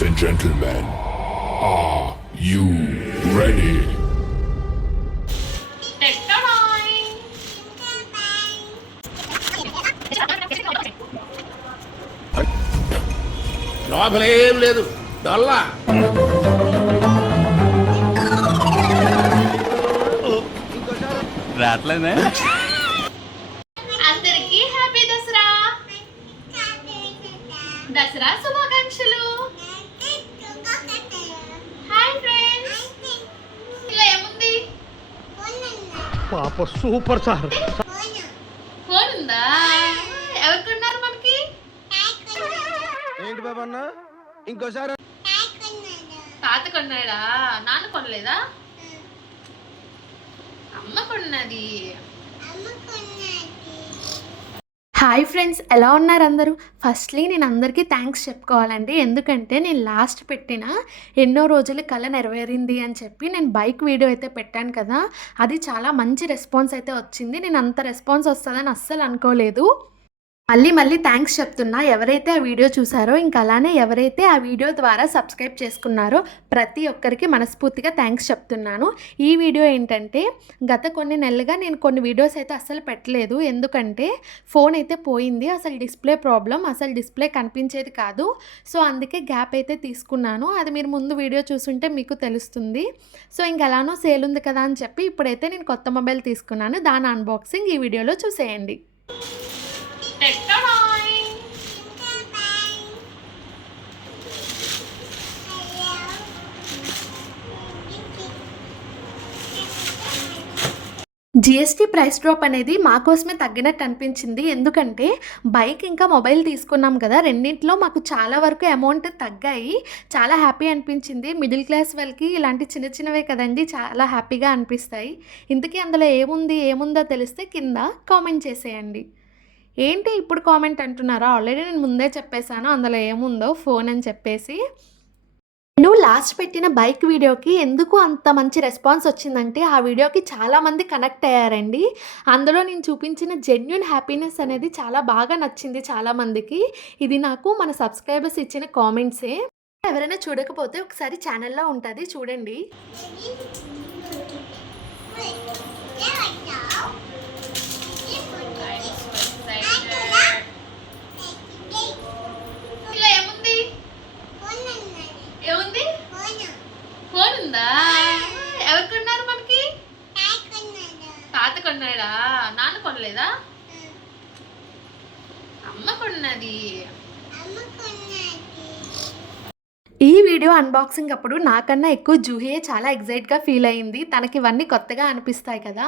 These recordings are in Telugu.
Ladies and gentlemen, are you ready? లోపల ఏం లేదు డొల్లా. రావట్లేదే. అందరికీ హ్యాపీ దసరా. దసరా శుభాకాంక్షలు. Hi friends. ఇలా ఏముంది? పాప సూపర్ సార్. ఫోన్ ఉందా? ఎవరు కొన్నారు మనకి? ఏంటి బాబా అన్న ఇంకోసారి తాత కొన్నాడా? నాన్న కొనలేదా? అమ్మ కొన్నది. హాయ్ ఫ్రెండ్స్, ఎలా ఉన్నారు అందరూ? ఫస్ట్లీ నేను అందరికీ థ్యాంక్స్ చెప్పుకోవాలండి. ఎందుకంటే నేను లాస్ట్ పెట్టిన ఎన్నో రోజులు కళ నెరవేరింది అని చెప్పి నేను బైక్ వీడియో అయితే పెట్టాను కదా, అది చాలా మంచి రెస్పాన్స్ అయితే వచ్చింది. నేను అంత రెస్పాన్స్ వస్తుందని అస్సలు అనుకోలేదు. మళ్ళీ థ్యాంక్స్ చెప్తున్నా. ఎవరైతే ఆ వీడియో చూసారో, ఇంకా అలానే ఎవరైతే ఆ వీడియో ద్వారా సబ్స్క్రైబ్ చేసుకున్నారో ప్రతి ఒక్కరికి మనస్ఫూర్తిగా థ్యాంక్స్ చెప్తున్నాను. ఈ వీడియో ఏంటంటే, గత కొన్ని నెలలుగా నేను కొన్ని వీడియోస్ అయితే అస్సలు పెట్టలేదు. ఎందుకంటే ఫోన్ అయితే పోయింది, అసలు డిస్ప్లే ప్రాబ్లం, అసలు డిస్ప్లే కనిపించేది కాదు. సో అందుకే గ్యాప్ అయితే తీసుకున్నాను. అది మీరు ముందు వీడియో చూసుంటే మీకు తెలుస్తుంది. సో ఇంక ఎలానో సేల్ ఉంది కదా అని చెప్పి ఇప్పుడైతే నేను కొత్త మొబైల్ తీసుకున్నాను. దాని అన్బాక్సింగ్ ఈ వీడియోలో చూసేయండి. జిఎస్టీ ప్రైస్ డ్రాప్ అనేది మా కోసమే తగ్గినట్టు అనిపించింది. ఎందుకంటే బైక్ ఇంకా మొబైల్ తీసుకున్నాం కదా, రెండింటిలో మాకు చాలా వరకు అమౌంట్ తగ్గాయి. చాలా హ్యాపీ అనిపించింది. మిడిల్ క్లాస్ వాళ్ళకి ఇలాంటి చిన్నవే కదండి చాలా హ్యాపీగా అనిపిస్తాయి. ఇంతకీ అందులో ఏముందో తెలిస్తే కింద కామెంట్ చేసేయండి. ఏంటి ఇప్పుడు కామెంట్ అంటున్నారా? ఆల్రెడీ నేను ముందే చెప్పేశాను అందులో ఏముందో, ఫోన్ అని చెప్పేసి. నేను లాస్ట్ పెట్టిన బైక్ వీడియోకి ఎందుకు అంత మంచి రెస్పాన్స్ వచ్చిందంటే, ఆ వీడియోకి చాలామంది కనెక్ట్ అయ్యారండి. అందులో నేను చూపించిన జెన్యూన్ హ్యాపీనెస్ అనేది చాలా బాగా నచ్చింది చాలామందికి. ఇది నాకు మన సబ్స్క్రైబర్స్ ఇచ్చిన కామెంట్సే. ఎవరైనా చూడకపోతే ఒకసారి ఛానల్లో ఉంటుంది, చూడండి. ఫోన్ ఉందా? ఎవరు కొన్నారు మనకి? తాత కొన్నాడా? నాన్న కొనలేదా? అమ్మ కొన్నది. ఈ వీడియో అన్బాక్సింగ్ అప్పుడు నాకన్నా ఎక్కువ జూహియే చాలా ఎగ్జైట్గా ఫీల్ అయింది. తనకి ఇవన్నీ కొత్తగా అనిపిస్తాయి కదా.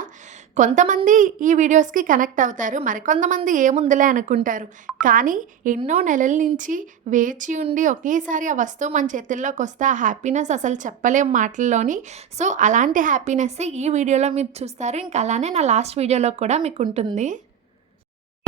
కొంతమంది ఈ వీడియోస్కి కనెక్ట్ అవుతారు, మరికొంతమంది ఏముందిలే అనుకుంటారు. కానీ ఎన్నో నెలల నుంచి వేచి ఉండి ఒకేసారి ఆ వస్తువు మన చేతుల్లోకి వస్తే ఆ హ్యాపీనెస్ అసలు చెప్పలేం మాటల్లోని. సో అలాంటి హ్యాపీనెస్ ఈ వీడియోలో మీరు చూస్తారు. ఇంకా అలానే నా లాస్ట్ వీడియోలో కూడా మీకు ఉంటుంది.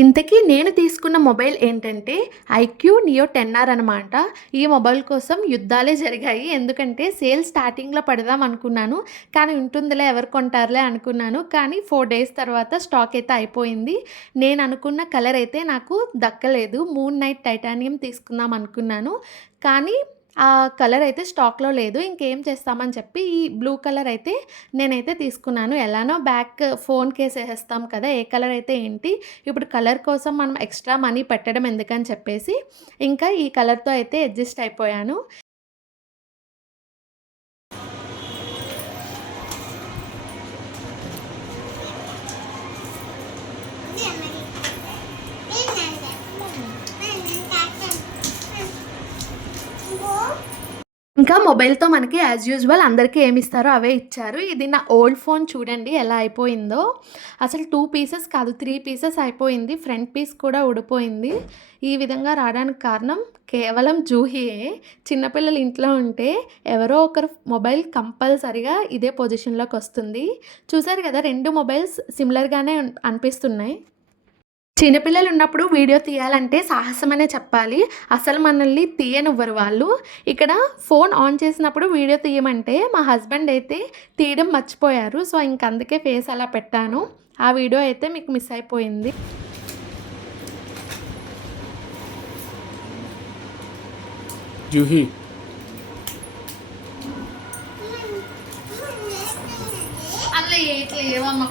ఇంతకీ నేను తీసుకున్న మొబైల్ ఏంటంటే ఐక్యూ నియో 10R అనమాట. ఈ మొబైల్ కోసం యుద్ధాలే జరిగాయి. ఎందుకంటే సేల్ స్టార్టింగ్లో పెడదాం అనుకున్నాను, కానీ ఉంటుందిలే ఎవరు కొంటారులే అనుకున్నాను. కానీ 4 days తర్వాత స్టాక్ అయితే అయిపోయింది. నేను అనుకున్న కలర్ అయితే నాకు దక్కలేదు. మూన్ నైట్ టైటానియం తీసుకుందాం అనుకున్నాను, కానీ ఆ కలర్ అయితే స్టాక్లో లేదు. ఇంకేం చేస్తామని చెప్పి ఈ బ్లూ కలర్ అయితే నేనైతే తీసుకున్నాను. ఎలానో బ్యాక్ ఫోన్ కేస్ వేసేస్తాం కదా, ఏ కలర్ అయితే ఏంటి, ఇప్పుడు కలర్ కోసం మనం ఎక్స్ట్రా మనీ పెట్టడం ఎందుకని చెప్పేసి ఇంకా ఈ కలర్తో అయితే అడ్జస్ట్ అయిపోయాను. ఇంకా మొబైల్తో మనకి యాజ్ యూజువల్ అందరికీ ఏమి ఇస్తారో అవే ఇచ్చారు. ఇది నా ఓల్డ్ ఫోన్, చూడండి ఎలా అయిపోయిందో. అసలు 2 pieces కాదు 3 pieces అయిపోయింది. ఫ్రంట్ పీస్ కూడా ఊడిపోయింది. ఈ విధంగా రావడానికి కారణం కేవలం జూహియే. చిన్నపిల్లలు ఇంట్లో ఉంటే ఎవరో ఒకరు మొబైల్ కంపల్సరిగా ఇదే పొజిషన్లోకి వస్తుంది. చూసారు కదా, 2 మొబైల్స్ సిమిలర్గానే అనిపిస్తున్నాయి. చిన్నపిల్లలు ఉన్నప్పుడు వీడియో తీయాలంటే సాహసమనే చెప్పాలి. అసలు మనల్ని తీయనివ్వరు వాళ్ళు. ఇక్కడ ఫోన్ ఆన్ చేసినప్పుడు వీడియో తీయమంటే మా హస్బెండ్ అయితే తీయడం మర్చిపోయారు. సో ఇంకందుకే ఫేస్ అలా పెట్టాను. ఆ వీడియో అయితే మీకు మిస్ అయిపోయింది. జూహీ అందులో ఇట్లా ఏమమ్మా